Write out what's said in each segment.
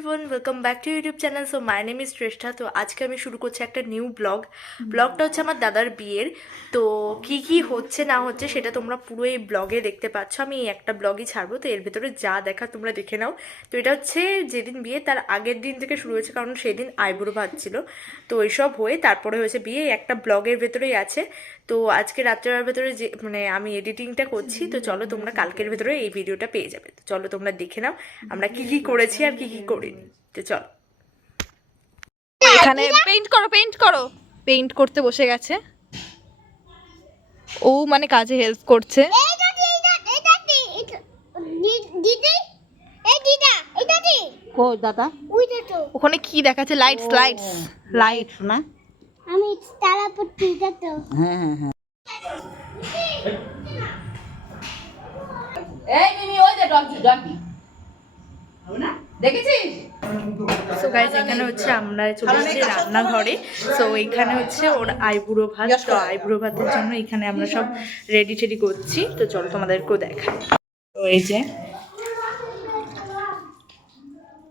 Everyone, welcome back to YouTube channel. So my name is Shreshtha. তো আজকে আমি শুরু করছি একটা নিউ ব্লগটা হচ্ছে আমার দাদার বিয়ের। তো কি কি হচ্ছে না হচ্ছে সেটা তোমরা পুরো এই ব্লগে দেখতে পাচ্ছ। আমি এই একটা ব্লগই ছাড়বো, তো এর ভেতরে যা দেখা তোমরা দেখে নাও। তো এটা হচ্ছে যেদিন বিয়ে তার আগের দিন থেকে শুরু হয়েছে, কারণ সেদিন আইবুড়ো ভাত ছিল। তো এইসব হয়ে তারপরে হয়েছে বিয়ে, একটা ব্লগের ভেতরেই আছে। তো আজকে রাত্রের ভেতরে যে আমি এডিটিংটা করছি, তো চলো তোমরা কালকের ভেতরে এই ভিডিওটা পেয়ে যাবে। তো চলো তোমরা দেখে নাও আমরা কি কি করেছি আর কি কি করিনি। তো চলো, এখানে পেইন্ট করো পেইন্ট করতে বসে গেছে ও, মানে কাজে হেল্প করছে। ওখানে কি দেখাচ্ছে? লাইট না, আমি তারা পড়তে তো হ্যাঁ এই মিমি, ওই যে ডগি দেখেছিস? সো গাইজ, এখানে হচ্ছে আমরা চলে এসেছি রান্নাঘরে। সো এইখানে হচ্ছে ওর আইবুড়ো ভাত। তো আইবুড়ো ভাতের জন্য এখানে আমরা সব রেডি টেডি করছি। তো চলো তোমাদেরকেও দেখাই। তো এই যে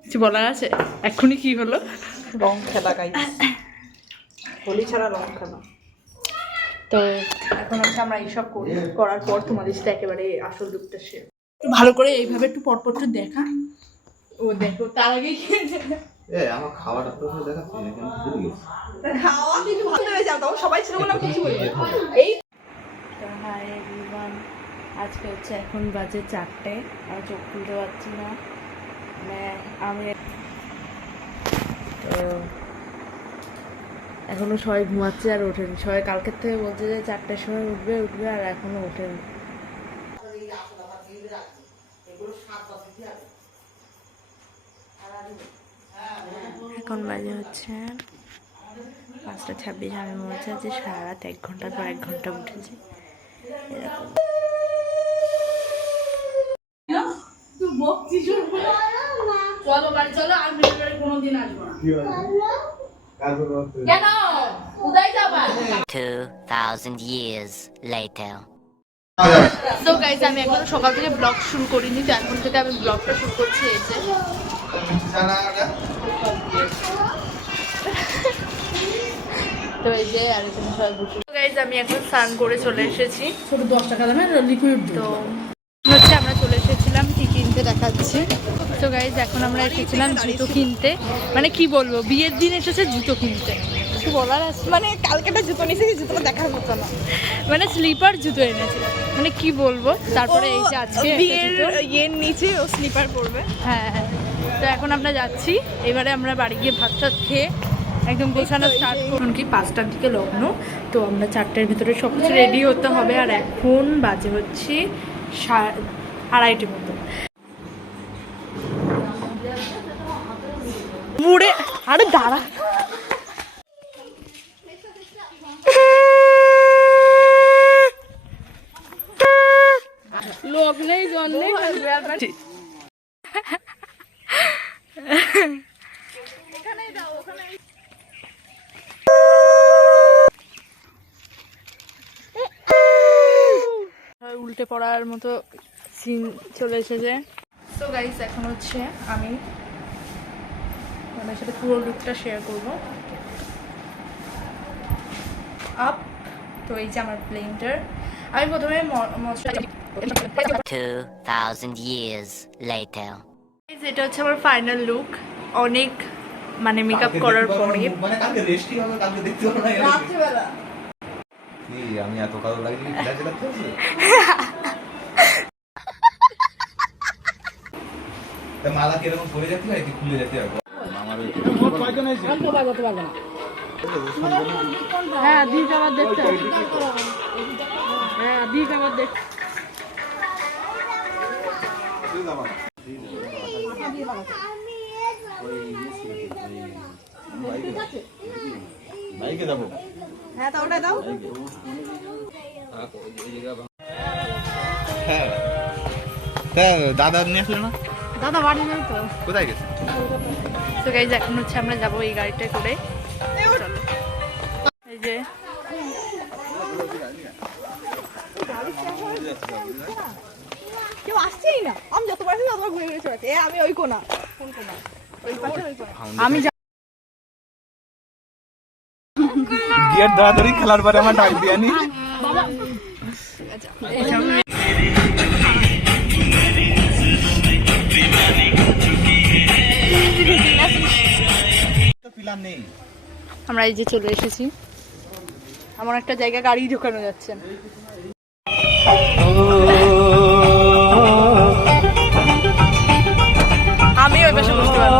কিছু বলার আছে? এক্ষুনি কি হলো? রং খেলা গাইস, হোলি ছাড়া রং খেলা। তো এখন হচ্ছে আমরা এইসব করার পর তোমাদের সাথে একেবারে আসল দুঃখটা শেয়ার। ভালো করে এইভাবে একটু পরপর একটু দেখা। ও দেখো, তার আগে আমার খাওয়াটা তো দেখাচ্ছি না, কেন ভুলে গেছি। খাওয়া কিন্তু ভালো হয়ে যাও, তাও সবাই ছিল বলে আমি কিছু বলি এই। তো হাই এভরিওয়ান, আজকে হচ্ছে এখন বাজে 4টে। আমি চোখ খুলতে পারছি না, মানে আমি তো এখনো সবাই ঘুমাচ্ছে আর ওঠেনি। সবাই কালকের থেকে বলছে যে 4টার সময় উঠবে আর এখনো ওঠেনি। এখন বাজে হচ্ছে 5:26। আমি মনে হচ্ছে যে সারা রাত 1 ঘন্টার পর 1 ঘন্টা উঠেছি এরকম। চলো বাড়ি চলো, আর ভিডিওতে কোনোদিন আসবো না। কি হলো? কেন কোথায় যাবা? 2,000 years later. তো গাইজ, আমি এখন সকাল থেকে ব্লগ শুরু করিনি, তো এখন থেকে আমি ব্লগটা শুরু করছি। এই যে তো এই যে আর এখানে সবাই বসে। গাইজ, আমি এখন স্নান করে চলে এসেছি। ছোট 10 টাকা দামের লিকুইড তো হচ্ছে আমরা চলে এসেছিলাম কি কিনতে দেখাচ্ছি। তো গাইজ, এখন আমরা এসেছিলাম জুতো কিনতে। মানে কি বলবো, বিয়ের দিন এসেছে জুতো কিনতে, কিছু বলার আছে? মানে কালকেটা জুতো নিয়েছি, জুতোটা দেখার মতো না, মানে স্লিপার জুতো এনেছে, মানে কি বলবো। তারপরে এই যে আজকে বিয়ের ইয়ের নিচে ও স্লিপার পরবে। হ্যাঁ, তো এখন আমরা যাচ্ছি। এবারে আমরা বাড়ি গিয়ে ভাত টাত খেয়ে একদম গোছানো স্টার্ট করব। এখন কি 5টার দিকে লগ্ন। তো আমরা 4টার ভিতরে সব কিছু রেডি হতে হবে। আর এখন বাজে হচ্ছে 2:30 মতো। মুড়ে আরে দাঁড়া, লোক নেই জন নেই। উল্টে পড়ার মতো সিন চলে এসেছে। তো গাইস, এখন হচ্ছে আমি তোমাদের সাথে পুরো লুকটা শেয়ার করবো। আপ তো এই যে আমার প্লেনটার, আমি প্রথমে 2,000 years later. এটা হচ্ছে আমার ফাইনাল লুক। অনেক মানে মেকআপ করার পরে মানে কালকে রেস্টই হবে, কালকে দেখতে হবে না রাত্রিবেলা কি আমি এত কালো লাগি ফ্ল্যাশে লাগতে আছে। তা মালা কিরকম পরে যেতে হয় কি খুলে যেতে হবে? আমার কয়জন হয়েছে? হ্যাঁ, দিক আবার দেখতে হবে। হ্যাঁ, দিক আবার দেখ। বাইকে যাবো। হ্যাঁ, তা ওটা দাও। হ্যাঁ, দাদা নিয়ে আসলে না? দাদা বাড়ি নেই তো। কোথায় গেছে? তো গাইজ, এখন হচ্ছে আমরা যাবো এই গাড়িটা করে। চলো, এই যে কেউ আসছেই না, আমি যতবার আসছি ততবার ঘুরে ঘুরে চলে যাচ্ছে। আমি ওই কোনা, কোন কোনা আমি গিয়ার ধরাধরি খেলার পরে আমার ডাক দিয়ে নি আমরা এই যে চলে এসেছি, এমন একটা জায়গা গাড়ি ঢোকানো যাচ্ছে না। আমি ওই পাশে বুঝতে পারবো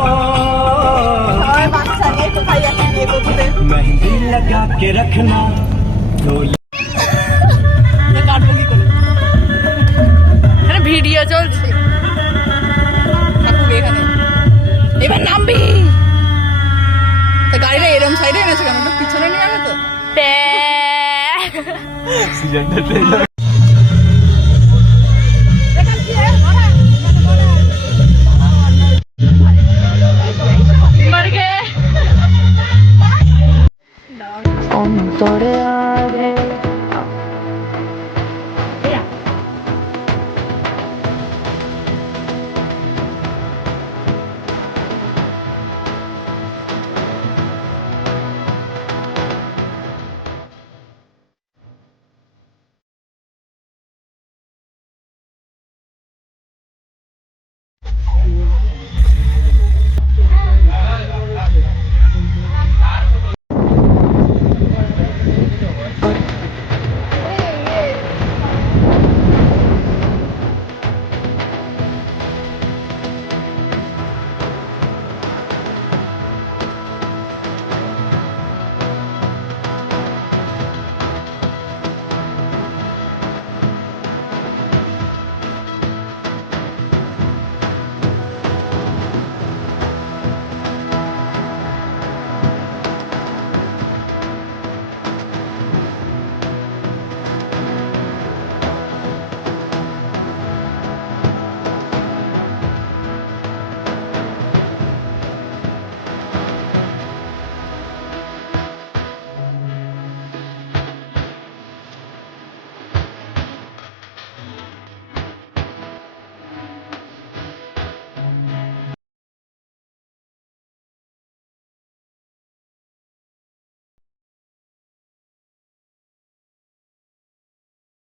ভিডিও চলছে। এবার নামবি, গাড়িটা এরম সাইডে এনেছে কেন, পিছনে নিয়ে যাবে তো।